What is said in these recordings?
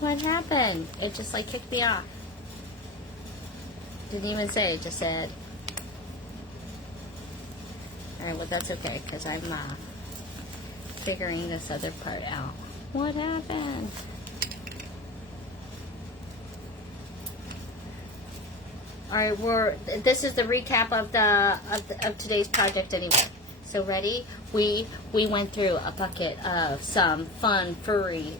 What happened? It just like kicked me off. Didn't even say, it just said. Alright, well that's okay, because I'm figuring this other part out. What happened? Alright, this is the recap of today's project anyway. So ready? We went through a bucket of some fun furry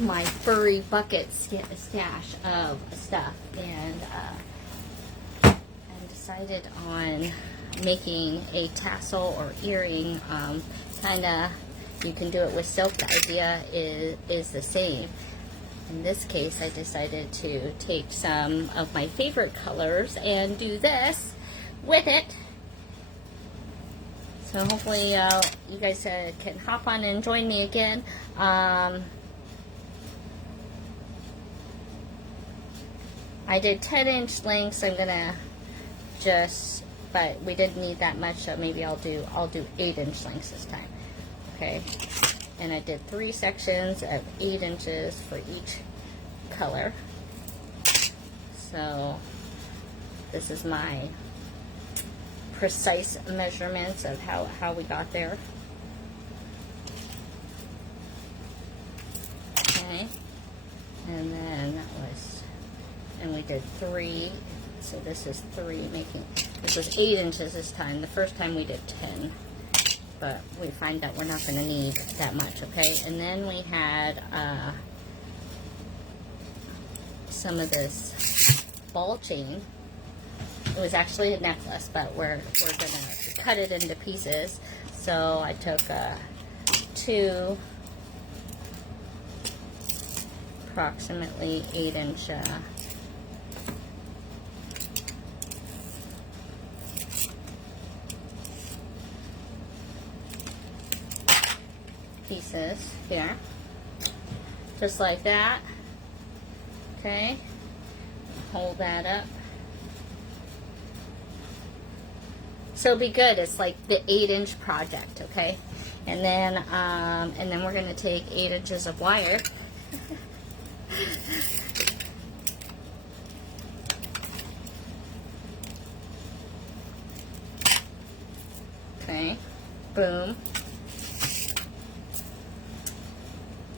my furry bucket stash of stuff, and I decided on making a tassel or earring. Kind of, you can do it with silk. The idea is the same. In this case, I decided to take some of my favorite colors and do this with it. So hopefully you guys can hop on and join me again. I did 10-inch lengths. I'm gonna but we didn't need that much, so maybe I'll do 8-inch lengths this time. Okay, and I did 3 sections of 8 inches for each color. So this is my precise measurements of how we got there. Okay, and then we did 3, so this is 3 this was 8 inches this time. The first time we did 10, but we find that we're not going to need that much. Okay, and then we had some of this ball chain. It was actually a necklace, but we're going to cut it into pieces. So I took 2 approximately 8-inch pieces here, just like that. Okay, hold that up. So it'll be good. It's like the 8-inch project. Okay, and then we're going to take 8 inches of wire. Okay, boom.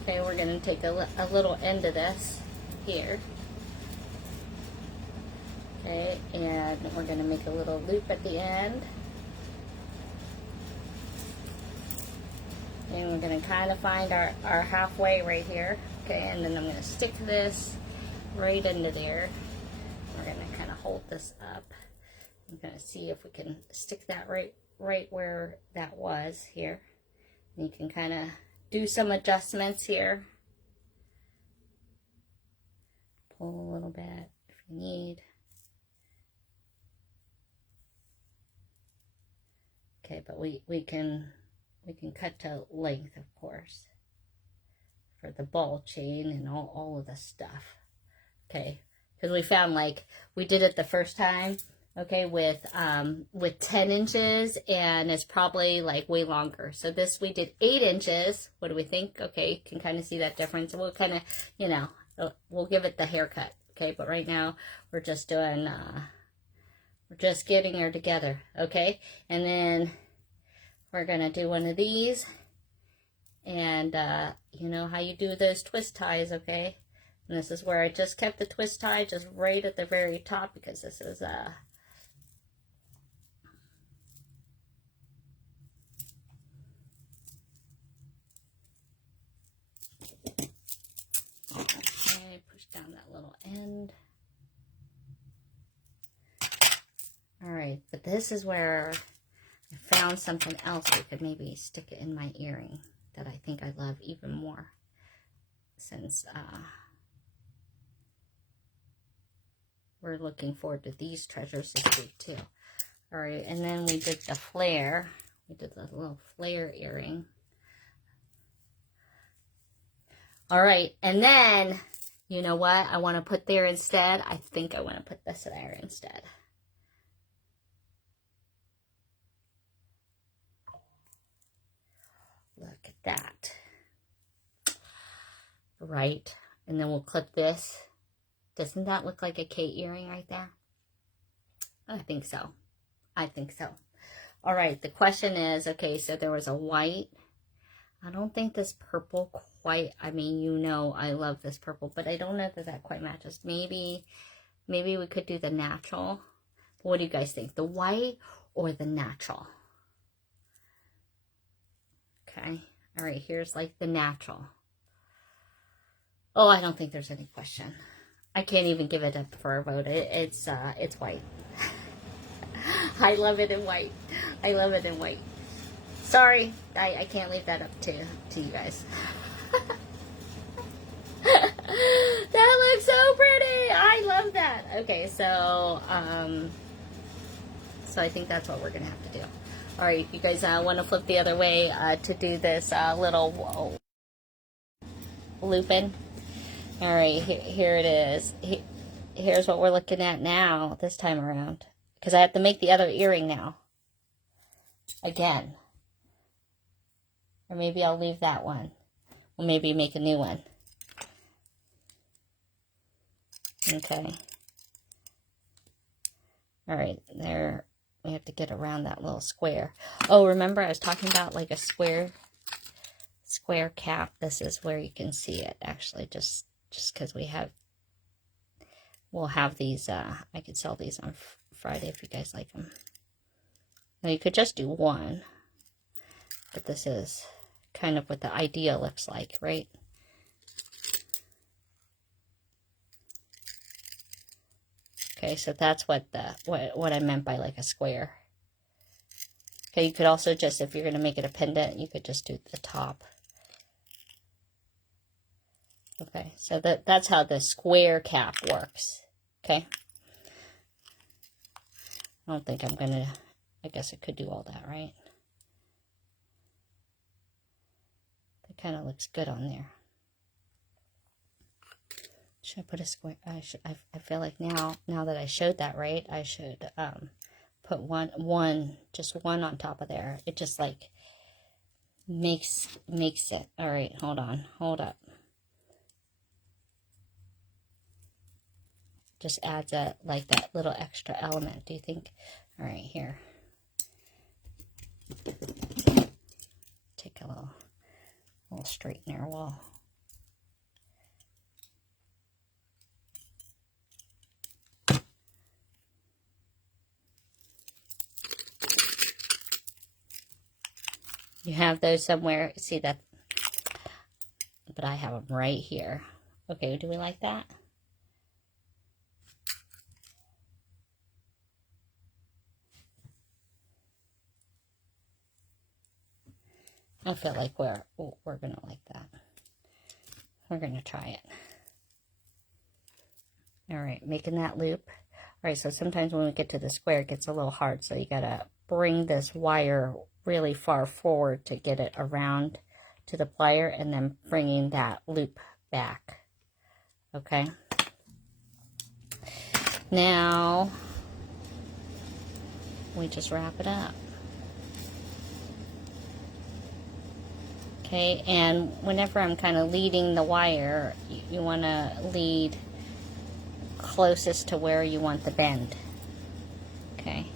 Okay, we're going to take a little end of this here. Okay, and we're going to make a little loop at the end. And we're going to kind of find our halfway right here. Okay, and then I'm going to stick this right into there. We're going to kind of hold this up. I'm going to see if we can stick that right where that was here. And you can kind of do some adjustments here. Pull a little bit if you need. Okay, but we can cut to length, of course, for the ball chain and all of the stuff. Okay, because we found, like, we did it the first time, okay, with 10 inches, and it's probably like way longer. So this, we did 8 inches. What do we think? Okay, you can kind of see that difference. We'll kind of, you know, we'll give it the haircut. Okay, but right now we're just doing, we're just getting her together. Okay, and then we're gonna do one of these, and you know how you do those twist ties. Okay, and this is where I just kept the twist tie just right at the very top, because this is okay, push down that little end. All right, but this is where I found something else we could maybe stick it in my earring that I think I love even more, since we're looking forward to these treasures this week too. All right, and then we did the flare. We did the little flare earring. All right, and then, you know what I want to put there instead? I think I want to put this there instead. Look at that. Right. And then we'll clip this. Doesn't that look like a Kate earring right there? I think so. I think so. All right. The question is, okay, so there was a white. I don't think this purple quite, I mean, you know I love this purple, but I don't know that that quite matches. Maybe we could do the natural. What do you guys think? The white or the natural? Okay. All right. Here's like the natural. Oh, I don't think there's any question. I can't even give it up for a vote. It's white. I love it in white. I love it in white. Sorry, I can't leave that up to you guys. That looks so pretty. I love that. Okay, so I think that's what we're gonna have to do. All right, you guys want to flip the other way to do this little looping. All right, here it is. Here's what we're looking at now, this time around. Because I have to make the other earring now. Again. Or maybe I'll leave that one. Or maybe make a new one. Okay. All right, there. We have to get around that little square. Oh, remember I was talking about like a square cap. This is where you can see it, actually, just because we'll have these, I could sell these on Friday if you guys like them. Now you could just do one, but this is kind of what the idea looks like, right? Okay, so that's what I meant by like a square. Okay, you could also just, if you're going to make it a pendant, you could just do the top. Okay, so that's how the square cap works. Okay. I don't think I'm gonna, I guess I could do all that, right? That kind of looks good on there. Should I put a square? I feel like now that I showed that, right, I should put just one on top of there. It just like makes it. All right, hold up. Just adds like that little extra element, do you think? All right, here. Take a little straightener wall. You have those somewhere. See that? But I have them right here. Okay, do we like that? I feel like we're gonna like that. We're gonna try it. All right, making that loop. All right, so sometimes when we get to the square, it gets a little hard, so you gotta bring this wire really far forward to get it around to the plier, and then bringing that loop back. Okay. Now we just wrap it up. Okay, and whenever I'm kind of leading the wire, you want to lead closest to where you want the bend. Okay.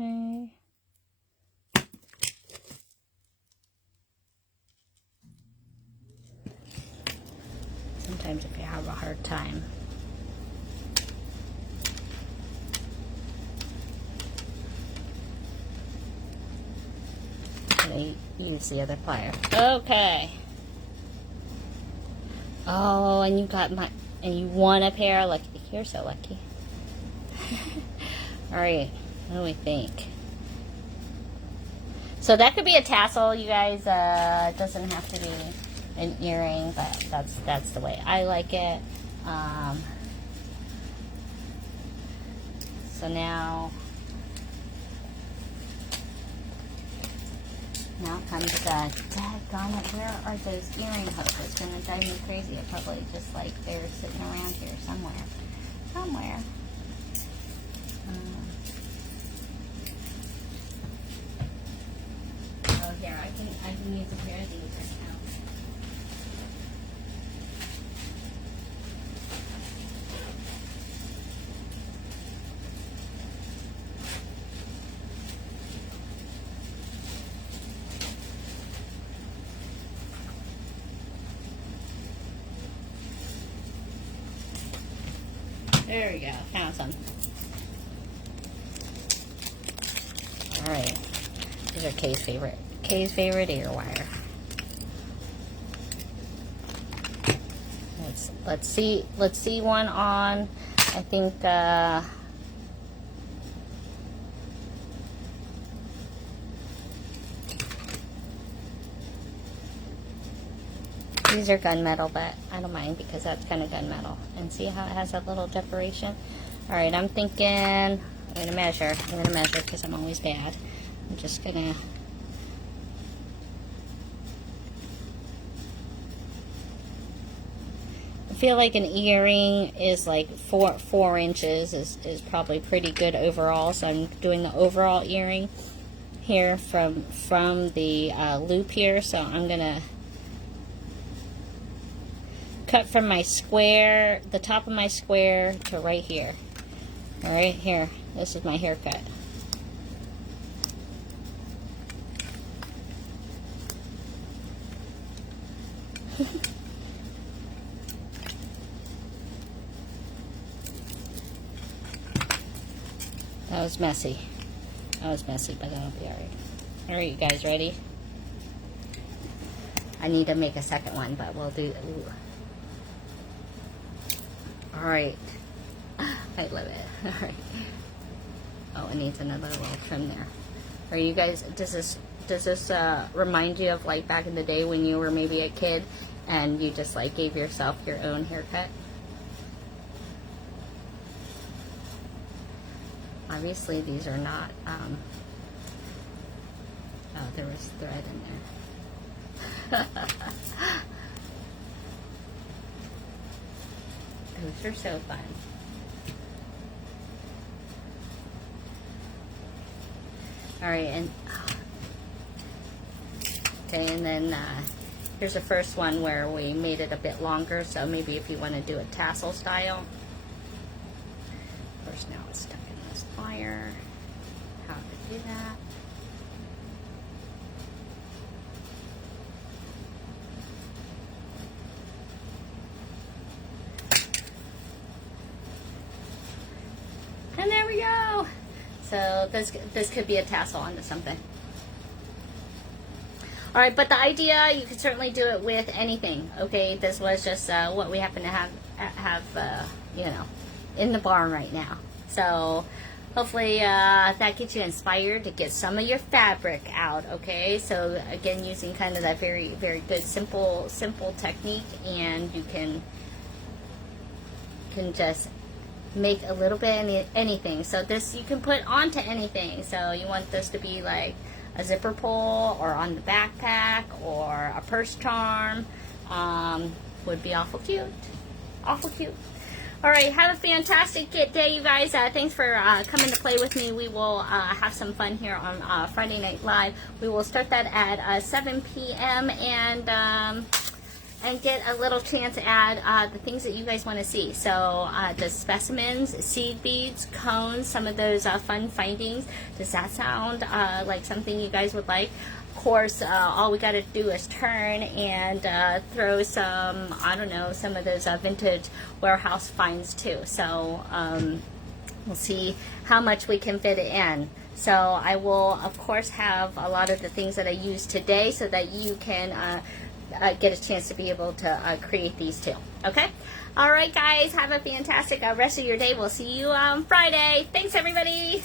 Okay. Sometimes if you have a hard time, they use the other plier. Okay. Oh, and you got and you won a pair. Lucky. You're so lucky. All right. What do we think? So that could be a tassel, you guys. It doesn't have to be an earring, but that's the way I like it. So now comes daggone it, where are those earring hooks? It's gonna drive me crazy. It probably just like they're sitting around here somewhere. Oh, here, I can use a pair of these right now. There we go, found some. Alright, these are Kay's favorite ear wire. Let's see one on, I think, these are gunmetal, but I don't mind because that's kind of gunmetal. And see how it has that little decoration? Alright, I'm thinking, I'm going to measure because I'm always bad. I'm just going to, I feel like an earring is like 4 inches is probably pretty good overall. So I'm doing the overall earring here from the loop here. So I'm going to cut from my square, the top of my square to right here. Right here. This is my haircut. That was messy. But that'll be alright. Alright, you guys ready? I need to make a second one, but we'll do. Alright. I love it. Alright. Oh, it needs another little trim there. Are you guys, does this remind you of like back in the day when you were maybe a kid and you just like gave yourself your own haircut? Obviously these are not, oh, there was thread in there. Those are so fun. Alright, and okay, and then here's the first one where we made it a bit longer, so maybe if you want to do a tassel style. Of course, now it's stuck in this wire. How to do that. And there we go. So this could be a tassel onto something. All right, but the idea, you can certainly do it with anything. Okay, this was just what we happen to have you know, in the barn right now. So hopefully that gets you inspired to get some of your fabric out. Okay, so again, using kind of that very, very good simple technique, and you can just make a little bit anything. So this you can put onto anything. So you want this to be like a zipper pull or on the backpack or a purse charm. Would be awful cute. Awful cute. Alright, have a fantastic day, you guys. Thanks for coming to play with me. We will have some fun here on Friday Night Live. We will start that at 7 p.m. and get a little chance at the things that you guys want to see. So the specimens, seed beads, cones, some of those fun findings. Does that sound like something you guys would like? Of course, all we got to do is turn and throw some, I don't know, some of those vintage warehouse finds too. So we'll see how much we can fit it in. So I will, of course, have a lot of the things that I used today so that you can get a chance to be able to create these too. Okay? All right, guys. Have a fantastic rest of your day. We'll see you on Friday. Thanks, everybody.